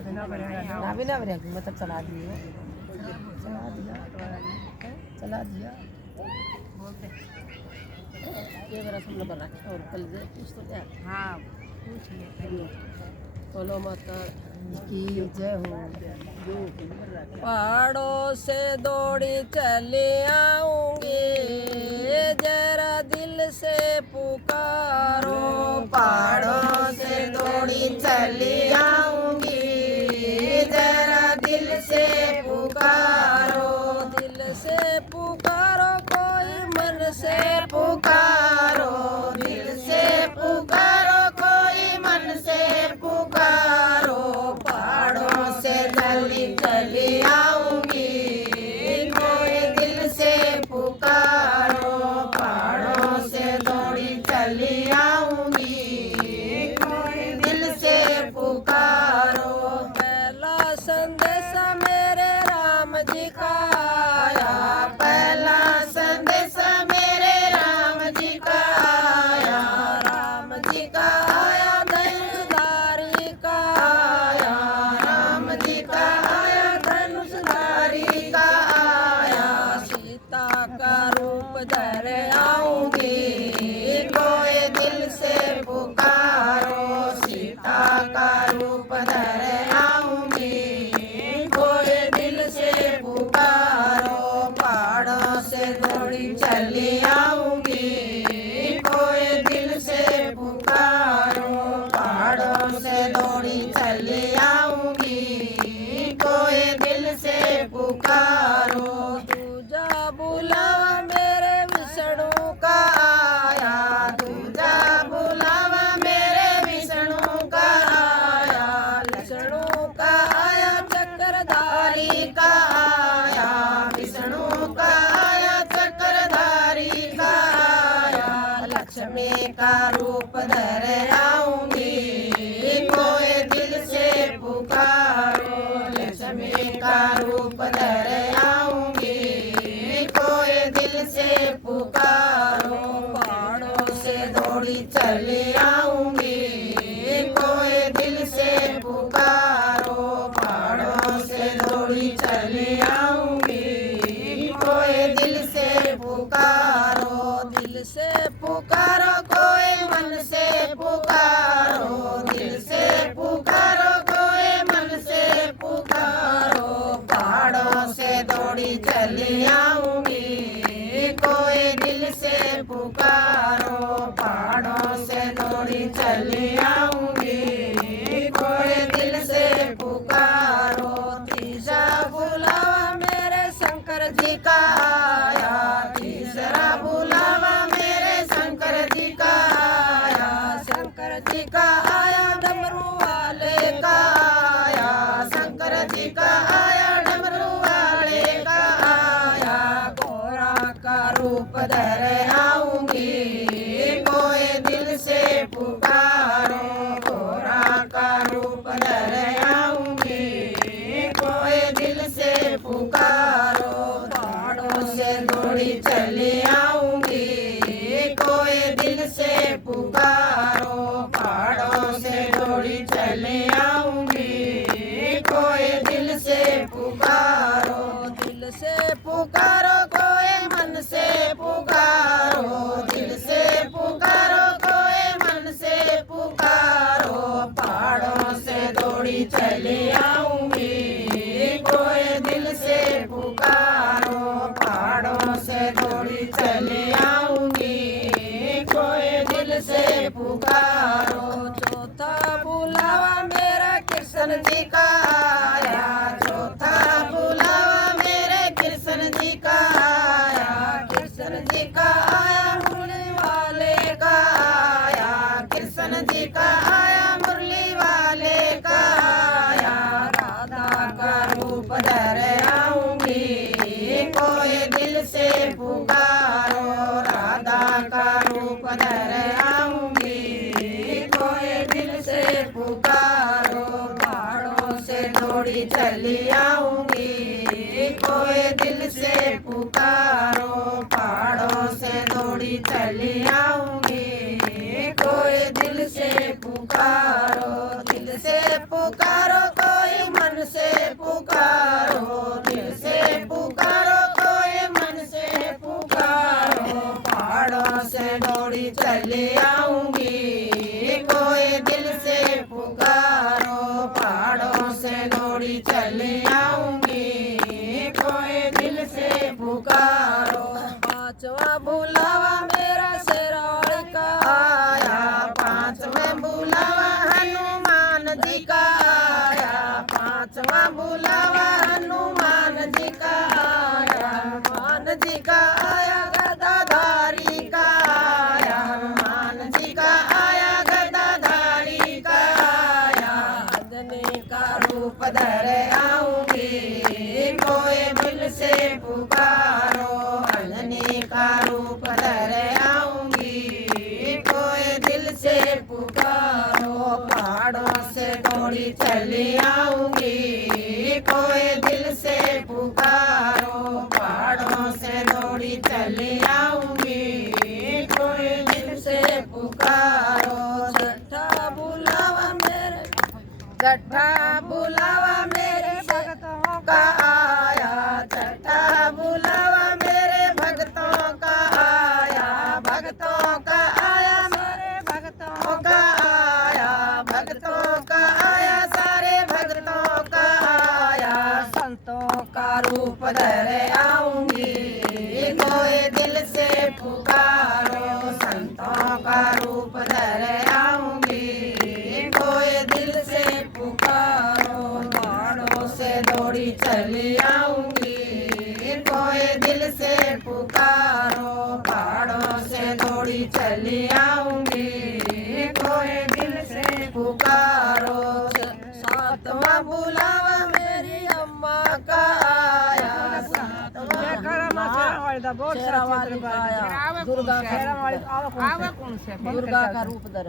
ना भी मतलब चला दिए चला दिया ये मेरा सब कर रखा और कल से कुछ तो क्या हाँ बोलो माता की जय हो। पहाड़ों से दौड़ी चली आऊंगी जरा दिल से पुकारो पहाड़ों से दौड़ी चली आऊंगी जरा दिल से पुकारो कोई मन से पुकारो दिल से पुकारो कोई मन से पुकारो पहाड़ों से जल्दी चली आऊंगी कोई दिल से पुकारो पहाड़ों से दौड़ी चली आऊंगी कोई दिल से पुकारो। पहला संदेशा मेरे राम जी का आया पहला संदेशा मेरे राम जी का आया राम जी का आया धनुषधारी का आया राम जी का आया धनुषधारी का आया सीता का रूप धर आऊंगी कोई दिल से पुकारो सीता का रूप धर आऊंगी कोई दिल से पुकारो पहाड़ों से दौड़ी चली आऊंगी कोई दिल से पुकारो पहाड़ों से दौड़ी चली आऊंगी कोई दिल से पुकारो। दूजा बुलावा मेरे विष्णु का आया दूजा बुलावा मेरे विष्णु का आया विष्णु का आया चक्रधारी का आया विष्णु का आया चक्रधारी का आया लक्ष्मी का रूप धर आऊंगी कोई दिल से पुकारो लक्ष्मी का रूप धर आऊंगी कोई दिल से पुकारो पहाड़ों से दौड़ी चली आऊंगी कोई दिल से पुकारो पहाड़ों से दौड़ी चली आऊंगी कोई दिल से पुकारो कोई मन से पुकारो दिल से पुकारो कोई मन से पुकारो पहाड़ों से दौड़ी चली आऊंगी कोई दिल से पुकारो पहाड़ों से दौड़ी चली आऊंगी कोई दिल से पुकारो। तीसरा बुलावा मेरे शंकर जी का आया तीसरा बुलावा मेरे शंकर जी का आया शंकर जी का आया डमरू वाले का आया शंकर जी का आया डमरू वाले का आया गोरा का रूप धर आऊंगी कोई दिल से पुकारो गोरा का रूप धर आऊंगी कोई दिल से पुकारो पहाड़ों से दौड़ी चली आऊंगी कोई दिल से पुकारो पहाड़ों से दौड़ी चली आऊंगी कोई दिल से पुकारो कोई मन से पुकारो दिल से पुकारो कोई मन से पुकारो पहाड़ों से दौड़ी चली आऊंगी कोई दिल से पुकारो पहाड़ों से दौड़ी चली आऊंगी कोई दिल से पुकारो। चौथा बुलावा मेरा कृष्ण जी का आया चौथा बुलावा मेरे कृष्ण जी का आया कृष्ण जी का आया मुरली वाले का आया कृष्ण जी का आया मुरली वाले का आया राधा का रूप धर आऊंगी कोई दिल से पुकारो राधा का रूप धर आऊंगी कोई दिल से पुकारो पहाड़ों से दौड़ी चली आऊंगी कोई दिल से पुकारो पहाड़ों से दौड़ी चली आऊंगी कोई दिल से पुकारो कोई दौड़ी चली आऊंगी, कोई दिल से पुकारो। पांचवा बुलावा मेरा शेरवाड़ का आया, पांचवा बुलावा हनुमान जी का आया, पांचवा बुलावा हनुमान जी का आया, हनुमान जी का आया, गदाधारी का आया, हनुमान जी का आया, गदाधारी का आया। अंजनी का रूप धरे आऊंगी, कोई दिल से पुकारो। अंजनी का रूप धरे आऊंगी, कोई दिल से पुकारो। पहाड़ों से दौड़ी चली आऊंगी, कोई दिल से पुकारो। पहाड़ों से दौड़ी चली आऊंगी, कोई दिल से पुकारो। छठा बुलावा मेरे छठा बुलावा मेरे भक्तों का आया, छठा बुलावा मेरे भक्तों का आया, भक्तों का आया, सारे भक्तों का आया, भक्तों का आया, सारे भक्तों का आया। संतों का रूप धरे आऊंगी, कोई दिल से पुकारो। संतों का रूप धरे आऊंगी, कोई दिल से पुकारो। पहाड़ों से दौड़ी चली आऊंगी, कोई दिल से पुकारो। पहाड़ों से दौड़ी चली आऊंगी, कोई दिल से पुकारो। सातवां बुलावा मेरी अम्मा का आया, सातवां शेरावाली का आया, दुर्गा का रूप धरा।